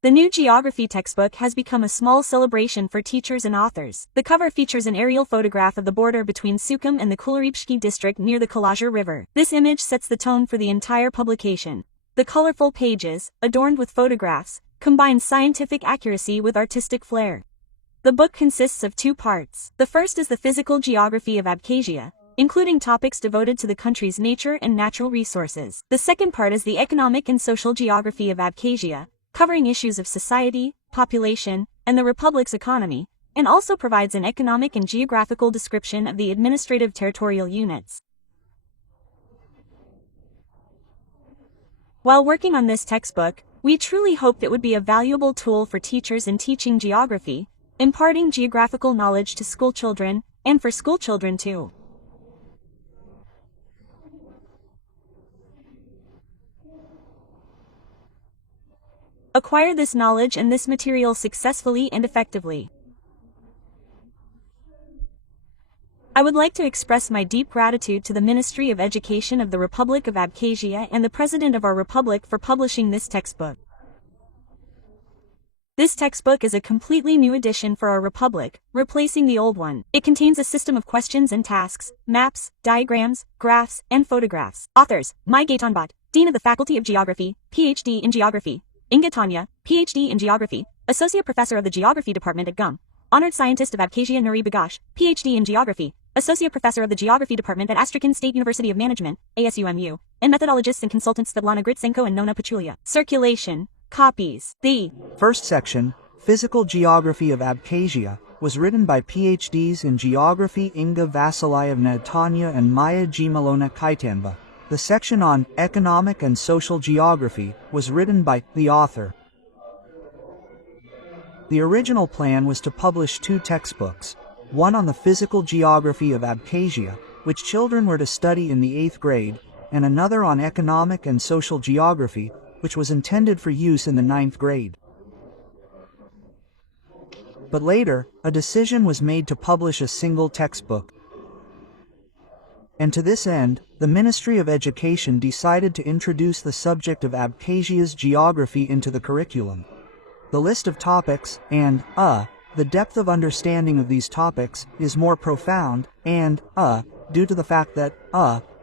The new geography textbook has become a small celebration for teachers and authors. The cover features an aerial photograph of the border between Sukhum and the Kullaribski district near the Kalazar River. This image sets the tone for the entire publication. The colorful pages, adorned with photographs, combine scientific accuracy with artistic flair. The book consists of 2 parts. The first is the physical geography of Abkhazia, including topics devoted to the country's nature and natural resources. The second part is the economic and social geography of Abkhazia, covering issues of society, population, and the republic's economy, and also provides an economic and geographical description of the administrative territorial units. While working on this textbook, we truly hoped it would be a valuable tool for teachers in teaching geography, imparting geographical knowledge to schoolchildren, and for schoolchildren too. Acquire this knowledge and this material successfully and effectively. I would like to express my deep gratitude to the Ministry of Education of the Republic of Abkhazia and the President of our Republic for publishing this textbook. This textbook is a completely new edition for our Republic, replacing the old one. It contains a system of questions and tasks, maps, diagrams, graphs, and photographs. Authors: Mai Gaitanbot, Dean of the Faculty of Geography, Ph.D. in Geography; Inga Tanya, Ph.D. in Geography, Associate Professor of the Geography Department at GUM; Honored Scientist of Abkhazia Nuri Bagash, Ph.D. in Geography, Associate Professor of the Geography Department at Astrakhan State University of Management, ASUMU, and methodologists and consultants Svetlana Gritsenko and Nona Pachulia. Circulation. Copies. The first section, Physical Geography of Abkhazia, was written by Ph.D.s in Geography Inga Vasilyevna Tanya and Maya Gmalona Kaitanba. The section on Economic and Social Geography was written by the author. The original plan was to publish 2 textbooks, one on the physical geography of Abkhazia, which children were to study in the 8th grade, and another on economic and social geography, which was intended for use in the 9th grade. But later, a decision was made to publish a single textbook. And to this end, the Ministry of Education decided to introduce the subject of Abkhazia's geography into the curriculum. The list of topics, and, the depth of understanding of these topics, is more profound, and, due to the fact that,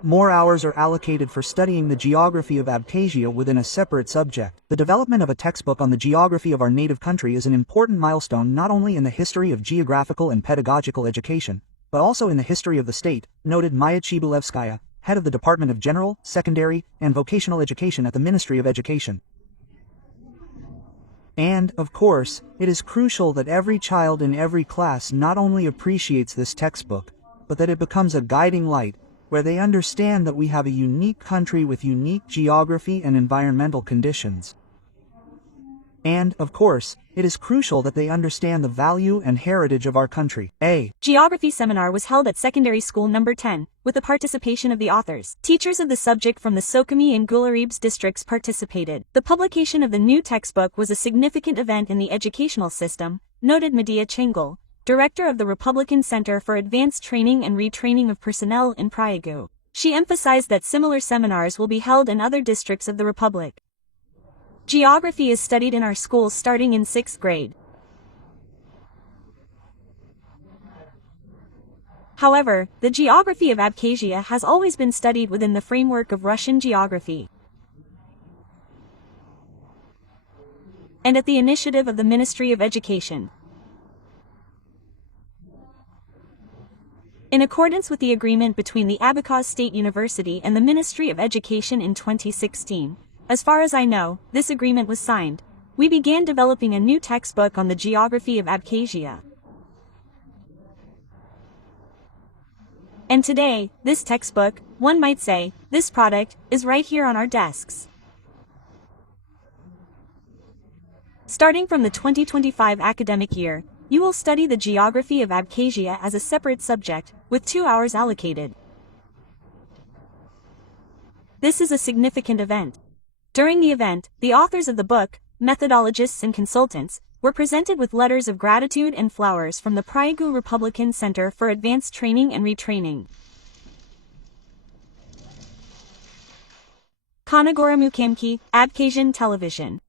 more hours are allocated for studying the geography of Abkhazia within a separate subject. The development of a textbook on the geography of our native country is an important milestone not only in the history of geographical and pedagogical education, but also in the history of the state, noted Maya Chibulevskaya, head of the Department of General, Secondary, and Vocational Education at the Ministry of Education. And, of course, it is crucial that every child in every class not only appreciates this textbook, but that it becomes a guiding light, where they understand that we have a unique country with unique geography and environmental conditions. And, of course, it is crucial that they understand the value and heritage of our country. A geography seminar was held at secondary school number 10, with the participation of the authors. Teachers of the subject from the Sukhumi and Gularibs districts participated. The publication of the new textbook was a significant event in the educational system, noted Medea Chengel, Director of the Republican Center for Advanced Training and Retraining of Personnel in Prayagu. She emphasized that similar seminars will be held in other districts of the Republic. Geography is studied in our schools starting in 6th grade. However, the geography of Abkhazia has always been studied within the framework of Russian geography. And at the initiative of the Ministry of Education. In accordance with the agreement between the Abkhaz State University and the Ministry of Education in 2016, as far as I know, this agreement was signed. We began developing a new textbook on the geography of Abkhazia. And today, this textbook, one might say, this product, is right here on our desks. Starting from the 2025 academic year, you will study the geography of Abkhazia as a separate subject, with 2 hours allocated. This is a significant event. During the event, the authors of the book, methodologists and consultants, were presented with letters of gratitude and flowers from the Prayagu Republican Center for Advanced Training and Retraining. Kanagora Mukhamki, Abkhazian Television.